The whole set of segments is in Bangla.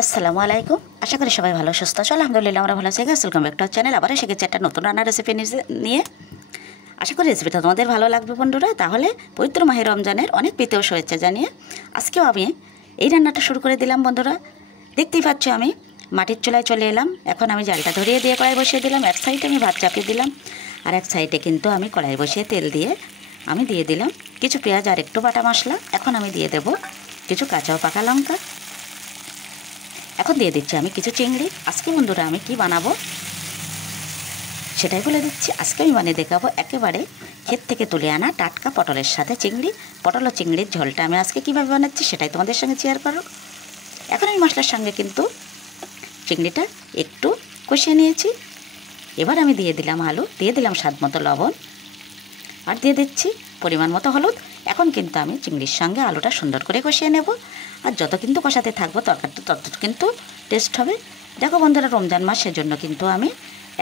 আসসালামু আলাইকুম। আশা করি সবাই ভালো সুস্থ আছো। আলহামদুলিল্লাহ আমরা ভালো আছি। Welcome back to our channel. আবার এসে গেছে একটা নতুন রান্নার রেসিপি নিয়ে। আশা করি রেসিপিটা তোমাদের ভালো লাগবে বন্ধুরা। তাহলে পবিত্র মাহে রমজানের অনেক প্রীতীয় শুভেচ্ছা জানিয়ে আজকেও আমি এই রান্নাটা শুরু করে দিলাম বন্ধুরা। দেখতেই পাচ্ছ আমি মাটির চুলায় চলে এলাম। এখন আমি জালটা ধরিয়ে দিয়ে কড়াই বসিয়ে দিলাম। এক সাইডে আমি ভাত চাপিয়ে দিলাম, আর এক সাইডে কিন্তু আমি কড়াই বসিয়ে তেল দিয়ে আমি দিয়ে দিলাম কিছু পেঁয়াজ আর একটু বাটা মশলা। এখন আমি দিয়ে দেব কিছু কাঁচা ও পাকা লঙ্কা। এখন দিয়ে দিচ্ছি আমি কিছু চিংড়ি। আজকে বন্ধুরা আমি কি বানাবো সেটাই বলে দিচ্ছি। আজকে আমি বানিয়ে দেখাবো একেবারে ক্ষেত থেকে তুলে আনা টাটকা পটলের সাথে চিংড়ি। পটল ও চিংড়ির ঝোলটা আমি আজকে কীভাবে বানাচ্ছি সেটাই তোমাদের সঙ্গে শেয়ার করো। এখন আমি মশলার সঙ্গে কিন্তু চিংড়িটা একটু কষিয়ে নিয়েছি। এবার আমি দিয়ে দিলাম আলু, দিয়ে দিলাম স্বাদ মতো লবণ, আর দিয়ে দিচ্ছি পরিমাণ মতো হলুদ। এখন কিন্তু আমি চিংড়ির সঙ্গে আলুটা সুন্দর করে কষিয়ে নেব। আর যত কিন্তু কষাতে থাকবো তরকারিটা তত কিন্তু টেস্ট হবে। দেখো বন্ধুরা, রমজান মাস, সেজন্য কিন্তু আমি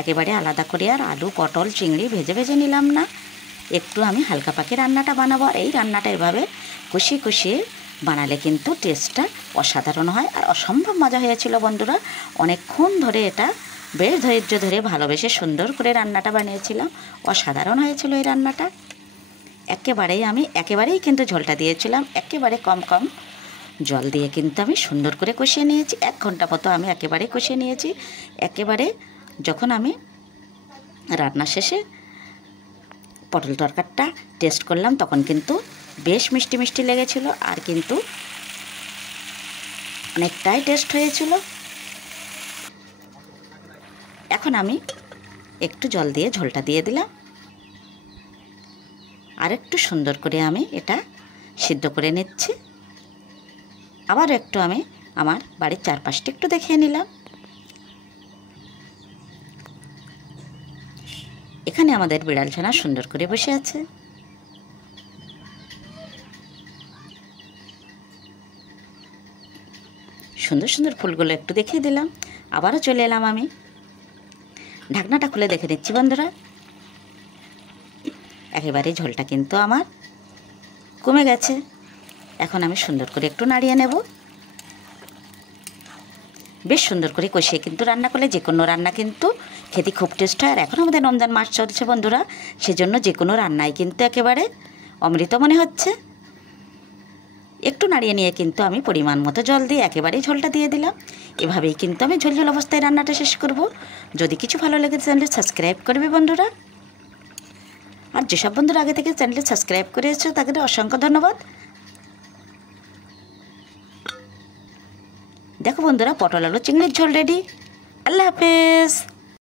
একেবারে আলাদা করে আর আলু পটল চিংড়ি ভেজে নিলাম না। একটু আমি হালকা পাকে রান্নাটা বানাবো। আর এই রান্নাটা এভাবে কষিয়ে বানালে কিন্তু টেস্টটা অসাধারণ হয় আর অসম্ভব মজা হয়েছিল বন্ধুরা। অনেকক্ষণ ধরে এটা বেশ ধৈর্য ধরে ভালোবেসে সুন্দর করে রান্নাটা বানিয়েছিলাম। অসাধারণ হয়েছিল এই রান্নাটা। একেবারেই কিন্তু ঝোলটা দিয়েছিলাম একেবারে কম জল দিয়ে কিন্তু আমি সুন্দর করে কষিয়ে নিয়েছি। 1 ঘন্টা মতো আমি একেবারে কষিয়ে নিয়েছি। একেবারে যখন আমি রান্না শেষে পটল তরকারিটা টেস্ট করলাম তখন কিন্তু বেশ মিষ্টি মিষ্টি লেগেছিল, আর কিন্তু অনেকটাই টেস্ট হয়েছিল। এখন আমি একটু জল দিয়ে ঝোলটা দিয়ে দিলাম, আর একটু সুন্দর করে আমি এটা সিদ্ধ করে নিচ্ছি। আবার একটু আমি আমার বাড়ির চারপাশটা একটু দেখিয়ে নিলাম। এখানে আমাদের বিড়াল ছানা সুন্দর করে বসে আছে। সুন্দর সুন্দর ফুলগুলো একটু দেখিয়ে দিলাম। আবারও চলে এলাম আমি ঢাকনাটা খুলে দেখে নিচ্ছি বন্ধুরা। একেবারে ঝোলটা কিন্তু আমার কমে গেছে। এখন আমি সুন্দর করে একটু নাড়িয়ে নেব। বেশ সুন্দর করে কষিয়ে কিন্তু রান্না করলে যে কোনো রান্না কিন্তু খেতে খুব টেস্ট হয়। আর এখন আমাদের রমজান মাস চলছে বন্ধুরা, সেজন্য যে কোনো রান্নাই কিন্তু একেবারে অমৃত মনে হচ্ছে। একটু নাড়িয়ে নিয়ে কিন্তু আমি পরিমাণ মতো জল দিয়ে একেবারেই ঝোলটা দিয়ে দিলাম। এভাবেই কিন্তু আমি ঝোল অবস্থায় রান্নাটা শেষ করব। যদি কিছু ভালো লেগে চ্যানেলটি সাবস্ক্রাইব করবে বন্ধুরা। আর যেসব বন্ধুরা আগে থেকে চ্যানেলটি সাবস্ক্রাইব করেছে তাদের অসংখ্য ধন্যবাদ। দেখো বন্ধুরা, পটল আলু চিংড়ির ঝোল রেডি। আল্লাহ হাফেজ।